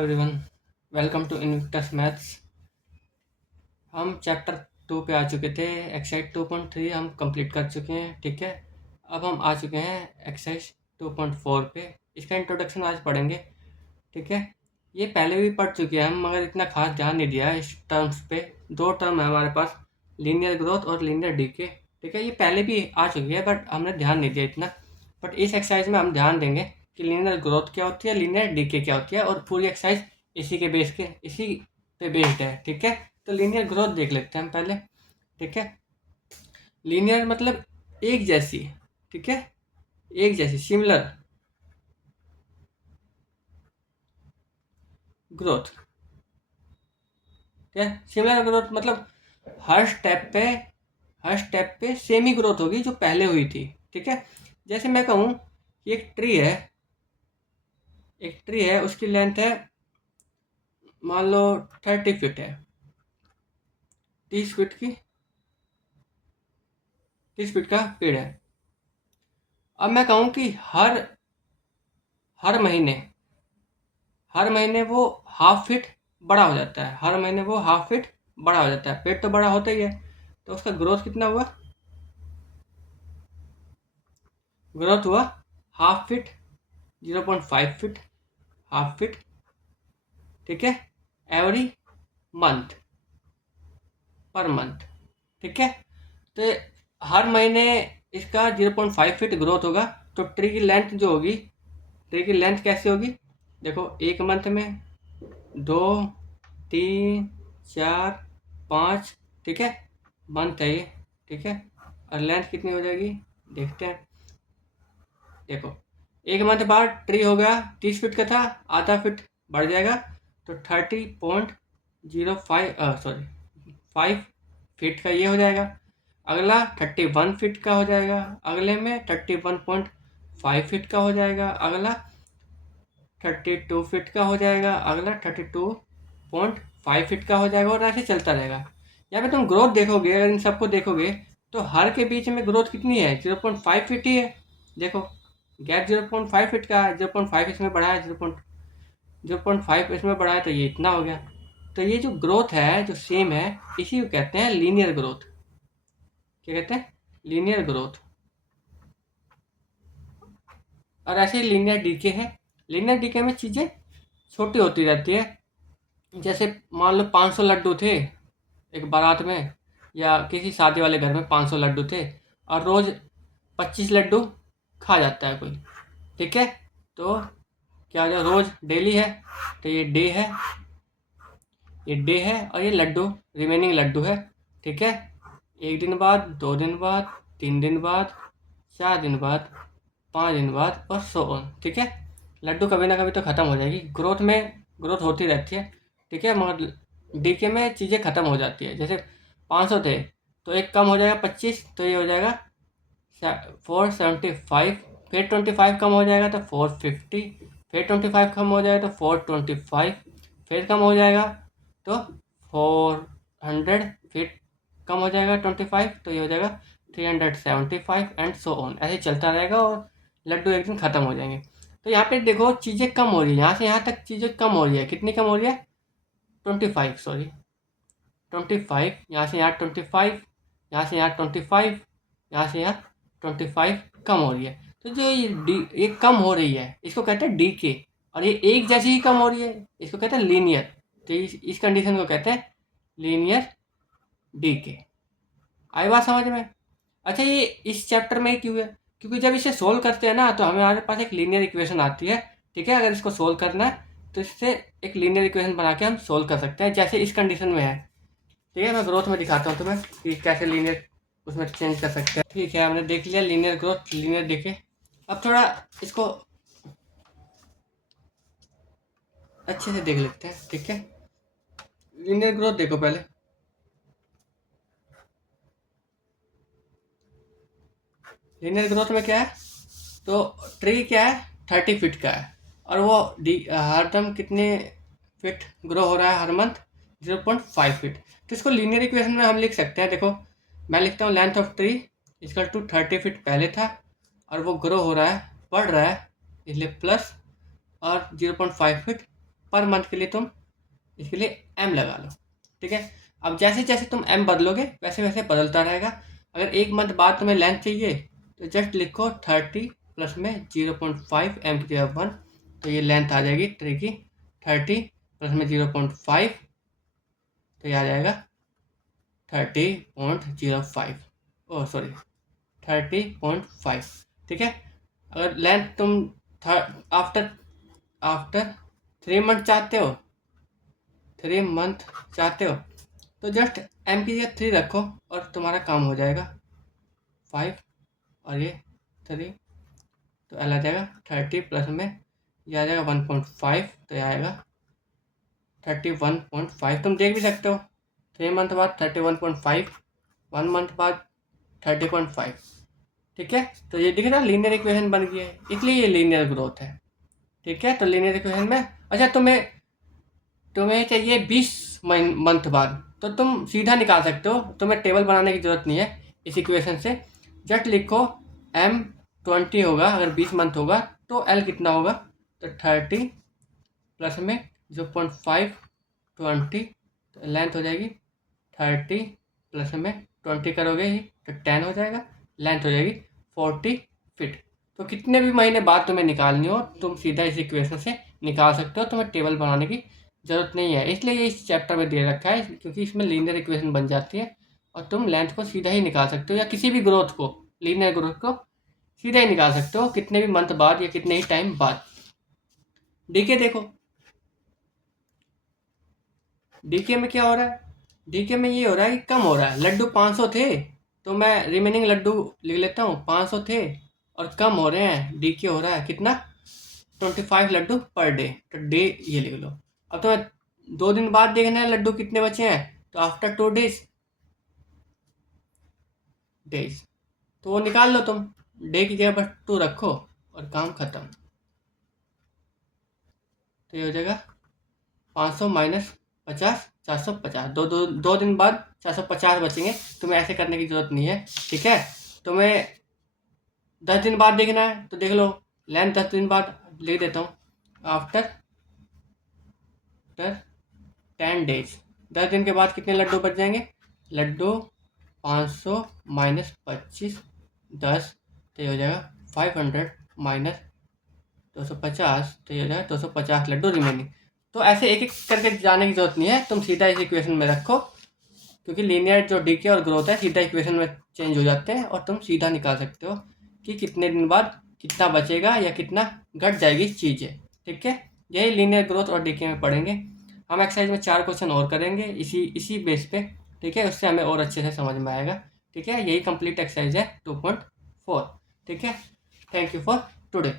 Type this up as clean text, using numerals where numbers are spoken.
Everyone, welcome to Invictus maths. हम chapter 2 पे आ चुके थे। एक्सरसाइज 2.3 हम कंप्लीट कर चुके हैं। ठीक है, अब हम आ चुके हैं एक्सरसाइज 2.4 पे। इसका इंट्रोडक्शन आज पढ़ेंगे। ठीक है, ये पहले भी पढ़ चुके हैं हम, मगर इतना खास ध्यान नहीं दिया है इस टर्म्स पे। दो टर्म है हमारे पास, लीनियर ग्रोथ और लीनियर डीके। ठीक है, ये पहले भी आ चुकी है बट हमने ध्यान नहीं दिया इतना। बट इस एक्सरसाइज में हम ध्यान देंगे कि लीनियर ग्रोथ क्या होती है, लीनियर डीके क्या होती है, और पूरी एक्सरसाइज इसी पे बेस्ड है। ठीक है, तो लीनियर ग्रोथ देख लेते हैं हम पहले। ठीक है, लीनियर मतलब एक जैसी। ठीक है, एक जैसी, सिमिलर ग्रोथ। ठीक है, सिमिलर ग्रोथ मतलब हर स्टेप पे सेम ही ग्रोथ होगी जो पहले हुई थी। ठीक है, जैसे मैं कहूँ कि एक ट्री है, उसकी लेंथ है, मान लो 30 फीट है। 30 फीट की 30 फीट का पेड़ है। अब मैं कहूँ कि हर महीने वो हाफ फीट बड़ा हो जाता है। हर महीने वो हाफ फीट बड़ा हो जाता है। पेड़ तो बड़ा होता ही है, तो उसका ग्रोथ कितना हुआ? ग्रोथ हुआ half feet, 0.5 feet, half feet. ठीक है, एवरी मंथ, पर मंथ। ठीक है, तो हर महीने इसका 0.5 फीट ग्रोथ होगा। तो ट्री की लेंथ जो होगी, ट्री की लेंथ कैसे होगी? देखो, एक मंथ में 2, 3, 4, 5। ठीक है, मंथ है ये। ठीक है, और लेंथ कितनी हो जाएगी देखते हैं। देखो, एक मंथ बाद ट्री हो गया 30 फीट का था, आधा फीट बढ़ जाएगा, तो 5 फीट का ये हो जाएगा। अगला 31 फीट का हो जाएगा, अगले में 31.5 फीट का हो जाएगा, अगला 32 फीट का हो जाएगा, अगला 32.5 फीट का हो जाएगा, और ऐसे चलता रहेगा। यहाँ पे तुम ग्रोथ देखोगे, अगर इन सबको देखोगे तो हर के बीच में ग्रोथ कितनी है? 0.5 फीट ही है। देखो, गैप 0.5 फीट का है। 0.5 इसमें बढ़ा है, 0.5 इसमें बढ़ा है, तो ये इतना हो गया। तो ये जो ग्रोथ है, जो सेम है, इसी को कहते हैं लीनियर ग्रोथ। क्या कहते हैं? Linear growth. और ऐसे ही लीनियर डीके है। लीनियर डीके में चीज़ें छोटी होती रहती है। जैसे मान लो 500 लड्डू थे एक बारात में, या किसी शादी वाले घर में 500 लड्डू थे, और रोज़ 25 लड्डू खा जाता है कोई। ठीक है, तो क्या हो जाए? रोज़ डेली है, तो ये डे है और ये लड्डू, रिमेनिंग लड्डू है। ठीक है, एक दिन बाद, 2 दिन बाद, 3 दिन बाद, 4 दिन बाद, 5 दिन बाद, और सो ऑन। ठीक है, लड्डू कभी ना कभी तो ख़त्म हो जाएगी। ग्रोथ होती रहती है। ठीक है, मगर डीके में चीज़ें ख़त्म हो जाती है। जैसे 500 थे, तो एक कम हो जाएगा 25, तो ये हो जाएगा 475। फिर 25 कम हो जाएगा तो 450। फिर 25 कम हो जाएगा तो 425। फिर कम हो जाएगा तो 400। फिर कम हो जाएगा 25, तो ये हो जाएगा 375, एंड सो ऑन। ऐसे चलता रहेगा और लड्डू एक दिन ख़त्म हो जाएंगे। तो यहाँ पे देखो, चीज़ें कम हो रही है, यहाँ से यहाँ तक चीज़ें कम हो रही है। कितनी कम हो रही है? 25, सॉरी, 25। यहाँ से यहाँ 25, यहाँ से यहाँ 25, यहाँ से यहाँ 25 कम हो रही है। तो जो ये कम हो रही है, इसको कहते हैं डी के। और ये एक जैसी ही कम हो रही है, इसको कहते हैं लीनियर। तो इस कंडीशन को कहते हैं लीनियर डी के। आई बात समझ में? अच्छा, ये इस चैप्टर में ही क्यों है? क्योंकि जब इसे सोल्व करते हैं ना, तो हमारे पास एक लीनियर इक्वेशन आती है। ठीक है, अगर इसको सोल्व करना है तो इससे एक लीनियर इक्वेशन बना के हम सोल्व कर सकते हैं, जैसे इस कंडीशन में है। ठीक है, मैं ग्रोथ में दिखाता हूँ तुम्हें कि कैसे लीनियर उसमें चेंज कर सकते हैं। ठीक है, हमने देख लिया लीनियर ग्रोथ, लीनियर डीके। अब थोड़ा इसको अच्छे से देख लेते हैं। ठीक है, लीनियर ग्रोथ देखो पहले। लीनियर ग्रोथ में क्या है? तो ट्री क्या है? 30 फीट का है, और वो हरदम कितने फीट ग्रो हो रहा है हर मंथ? 0.5 फीट। तो इसको लीनियर इक्वेशन में हम लिख सकते हैं। देखो, मैं लिखता हूँ length of tree equal to 30 feet पहले था, और वो ग्रो हो रहा है, बढ़ रहा है, इसलिए प्लस, और 0.5 फीट पर मंथ के लिए तुम इसके लिए m लगा लो, ठीक है। अब जैसे जैसे तुम m बदलोगे वैसे वैसे बदलता रहेगा। अगर एक मंथ बाद तुम्हें लेंथ चाहिए तो जस्ट लिखो 30 प्लस में 0.5 m की जगह 1, तो ये लेंथ आ जाएगी ट्री की 30 प्लस में 0.5, तो ये आ जाएगा 30.05, ओह सॉरी 30.5, ठीक है। अगर लेंथ तुम आफ्टर आफ्टर 3 मंथ चाहते हो, 3 मंथ चाहते हो तो जस्ट m की जगह 3 रखो और तुम्हारा काम हो जाएगा 5 और ये 3, तो एल आ जाएगा 30 प्लस में ये आ जाएगा 1.5, तो ये आएगा 31.5। तुम देख भी सकते हो 3 मंथ बाद 31.5, 1 मंथ बाद 30.5, ठीक है। तो ये दिख रहा है लीनियर इक्वेशन बन गया है, इसलिए ये लीनियर ग्रोथ है, ठीक है। तो लीनियर इक्वेशन में अच्छा तुम्हें चाहिए 20 मंथ बाद, तो तुम सीधा निकाल सकते हो, तुम्हें टेबल बनाने की ज़रूरत नहीं है इस इक्वेशन से। जस्ट लिखो m 20 होगा, अगर 20 मंथ होगा तो l कितना होगा, तो 30 प्लस में 0.5 20, तो लेंथ हो जाएगी 30 प्लस में 20 करोगे ही तो 10 हो जाएगा, लेंथ हो जाएगी 40 फीट। तो कितने भी महीने बाद तुम्हें निकालनी हो तुम सीधा इस इक्वेशन से निकाल सकते हो, तुम्हें टेबल बनाने की ज़रूरत नहीं है। इसलिए ये इस चैप्टर में दे रखा है क्योंकि इसमें लीनियर इक्वेशन बन जाती है और तुम लेंथ को सीधा ही निकाल सकते हो, या किसी भी ग्रोथ को, लीनियर ग्रोथ को सीधा ही निकाल सकते हो कितने भी मंथ बाद या कितने ही टाइम बाद। डीके देखो, डीके में क्या हो रहा है, डीके में ये हो रहा है कि कम हो रहा है। लड्डू 500 थे तो मैं रिमेनिंग लड्डू लिख लेता हूँ, 500 थे और कम हो रहे हैं, डीके हो रहा है कितना 25 लड्डू पर डे, तो डे ये लिख लो। अब तो 2 दिन बाद देखना है लड्डू कितने बचे हैं, तो आफ्टर 2 डेज तो वो निकाल लो तुम, डे की जगह पर 2 रखो और काम खत्म। तो ये हो जाएगा 500 माइनस 50 450, दो दिन बाद 450 बचेंगे। तुम्हें ऐसे करने की जरूरत नहीं है, ठीक है। तुम्हें 10 दिन बाद देखना है तो देख लो, लेंथ 10 दिन बाद लिख देता हूँ, आफ्टर 10 डेज, 10 दिन के बाद कितने लड्डू बच जाएंगे, लड्डू 500 माइनस 25 10, तो ये हो जाएगा 500 माइनस 250, तो ये हो जाएगा 250 लड्डू रिमेनिंग। तो ऐसे एक एक करके जाने की जरूरत नहीं है, तुम सीधा इस इक्वेशन में रखो क्योंकि लीनियर जो डीके और ग्रोथ है सीधा इक्वेशन में चेंज हो जाते हैं और तुम सीधा निकाल सकते हो कि कितने दिन बाद कितना बचेगा या कितना घट जाएगी चीज़ें, ठीक है। यही लीनियर ग्रोथ और डीके में पढ़ेंगे हम। एक्सरसाइज में 4 क्वेश्चन और करेंगे इसी बेस पे, ठीक है। उससे हमें और अच्छे से समझ में आएगा, ठीक है। यही कंप्लीट एक्सरसाइज है 2.4, ठीक है। Thank you for today.